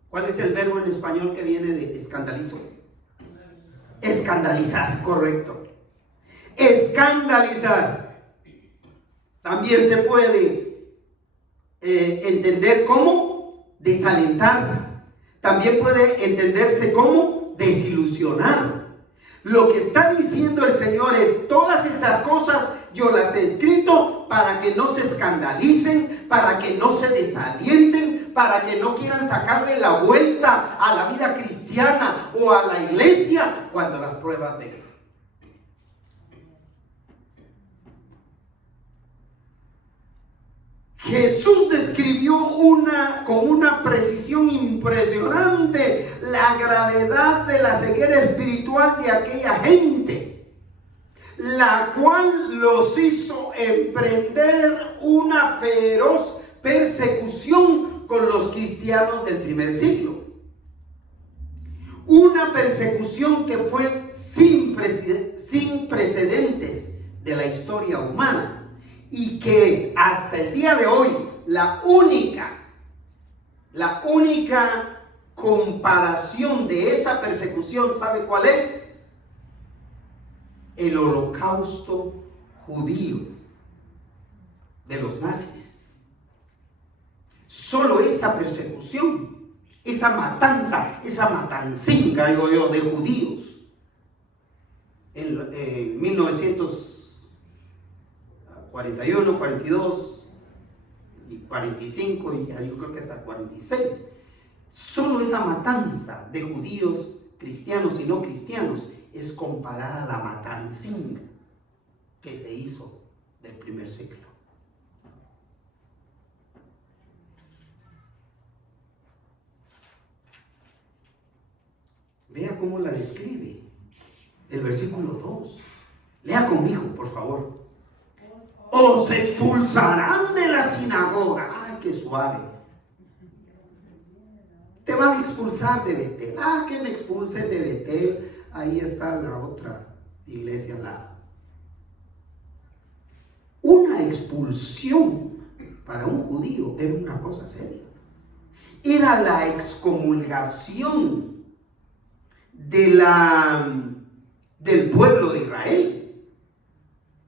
¿Cuál es el verbo en español que viene de escandalizo? Escandalizar, correcto. Escandalizar. También se puede entender como desalentar. También puede entenderse como desilusionar. Lo que está diciendo el Señor es: todas estas cosas yo las he escrito para que no se escandalicen, para que no se desalienten, para que no quieran sacarle la vuelta a la vida cristiana o a la iglesia cuando las pruebas vengan. Jesús describió con una precisión impresionante la gravedad de la ceguera espiritual de aquella gente, la cual los hizo emprender una feroz persecución con los cristianos del primer siglo. Una persecución que fue sin precedentes de la historia humana. Y que hasta el día de hoy la única comparación de esa persecución, ¿sabe cuál es? El holocausto judío de los nazis. Solo esa persecución, esa matanza, esa matancinga, digo yo, de judíos en 1941, 42 y 45 y yo creo que hasta 46. Solo esa matanza de judíos, cristianos y no cristianos, es comparada a la matancinga que se hizo del primer siglo. Vea cómo la describe el versículo 2. Lea conmigo, por favor. Os expulsarán de la sinagoga. Ay, qué suave. Te van a expulsar de Betel. Que me expulsen de Betel. Ahí está la otra iglesia al lado. Una expulsión para un judío era una cosa seria. Era la excomulgación del pueblo de Israel.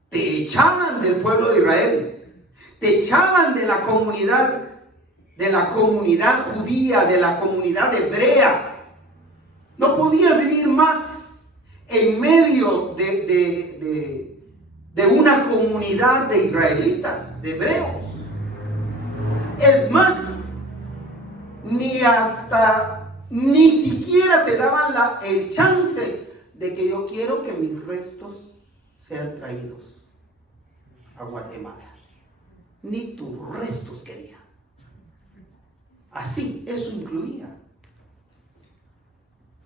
Te echaban del pueblo de Israel, te echaban de la comunidad judía, de la comunidad hebrea. No podías vivir más en medio de una comunidad de israelitas, de hebreos. Es más, ni siquiera te daban el chance de que yo quiero que mis restos sean traídos a Guatemala. Ni tus restos querían. Así, eso incluía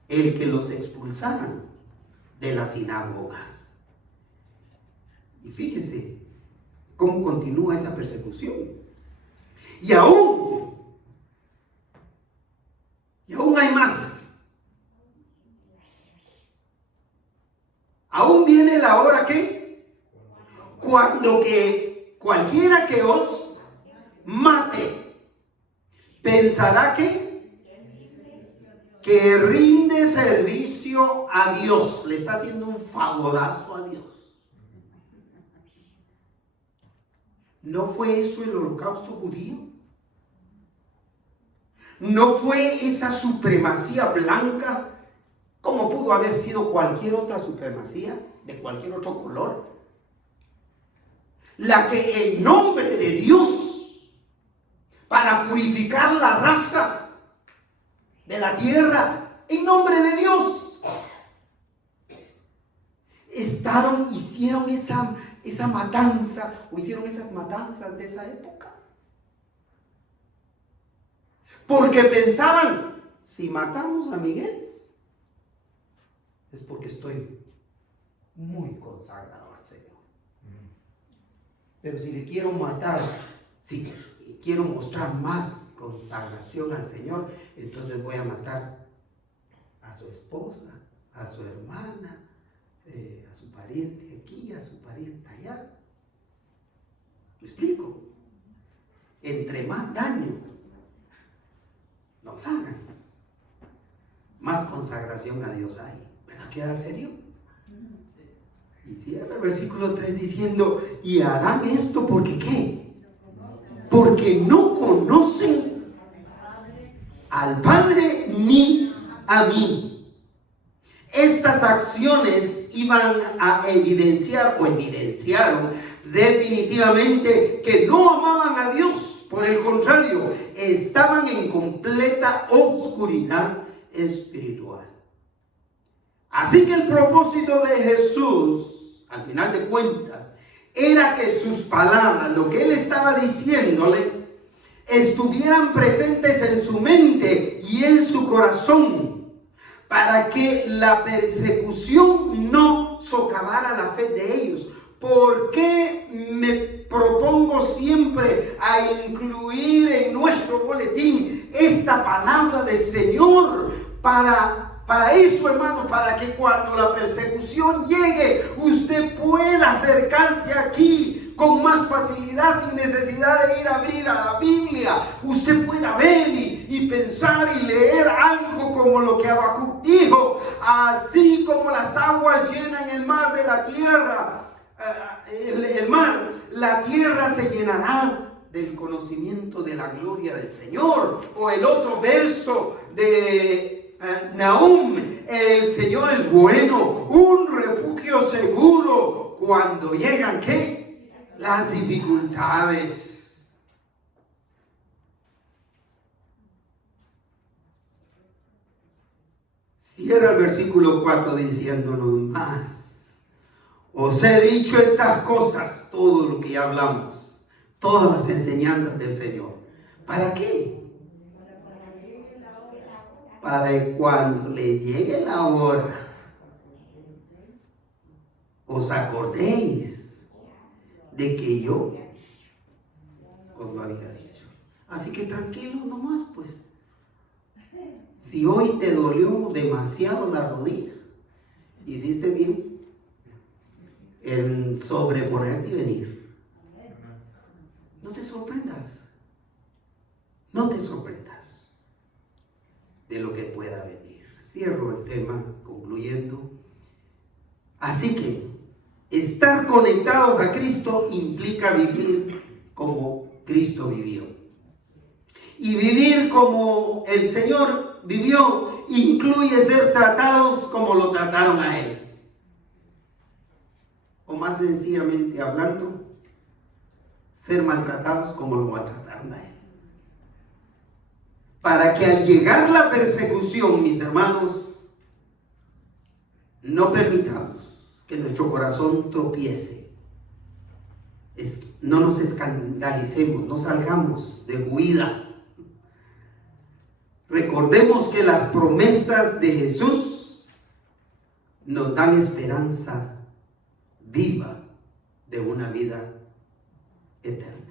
el que los expulsaran de las sinagogas. Y fíjese cómo continúa esa persecución. Y aún hay más. Aún viene la hora que cuando que cualquiera que os mate pensará que rinde servicio a Dios. Le está haciendo un favorazo a Dios. ¿No fue eso el holocausto judío? ¿No fue esa supremacía blanca como pudo haber sido cualquier otra supremacía de cualquier otro color? La que en nombre de Dios, para purificar la raza de la tierra, en nombre de Dios, hicieron esa matanza, o hicieron esas matanzas de esa época. Porque pensaban, si matamos a Miguel, es porque estoy muy consagrado al Señor. Pero si le quiero matar, si quiero mostrar más consagración al Señor, entonces voy a matar a su esposa, a su hermana, a su pariente aquí, a su pariente allá. ¿Lo explico? Entre más daño nos hagan, más consagración a Dios hay. ¿Verdad que era serio? Y cierra el versículo 3 diciendo, y harán esto porque ¿qué? Porque no conocen al Padre ni a mí. Estas acciones iban a evidenciaron definitivamente que no amaban a Dios. Por el contrario, estaban en completa oscuridad espiritual. Así que el propósito de Jesús, al final de cuentas, era que sus palabras, lo que Él estaba diciéndoles, estuvieran presentes en su mente y en su corazón, para que la persecución no socavara la fe de ellos. ¿Por qué me propongo siempre a incluir en nuestro boletín esta palabra del Señor? Para eso, hermano, para que cuando la persecución llegue, usted pueda acercarse aquí con más facilidad, sin necesidad de ir a abrir a la Biblia. Usted pueda ver y pensar y leer algo como lo que Habacuc dijo: así como las aguas llenan el mar de la tierra, la tierra se llenará del conocimiento de la gloria del Señor. O el otro verso de Nahum: el Señor es bueno, un refugio seguro cuando llegan ¿qué? Las dificultades. Cierra el versículo 4 diciéndonos más: Os he dicho estas cosas, todo lo que ya hablamos, todas las enseñanzas del Señor. ¿Para qué? Para que cuando le llegue la hora, os acordéis de que yo os lo había dicho. Así que tranquilo nomás, pues. Si hoy te dolió demasiado la rodilla, hiciste bien en sobreponerte y venir. No te sorprendas. No te sorprendas de lo que pueda venir. Cierro el tema concluyendo. Así que estar conectados a Cristo implica vivir como Cristo vivió. Y vivir como el Señor vivió incluye ser tratados como lo trataron a Él. O más sencillamente hablando, ser maltratados como lo maltrataron a Él. Para que al llegar la persecución, mis hermanos, no permitamos que nuestro corazón tropiece. No nos escandalicemos, no salgamos de huida. Recordemos que las promesas de Jesús nos dan esperanza viva de una vida eterna.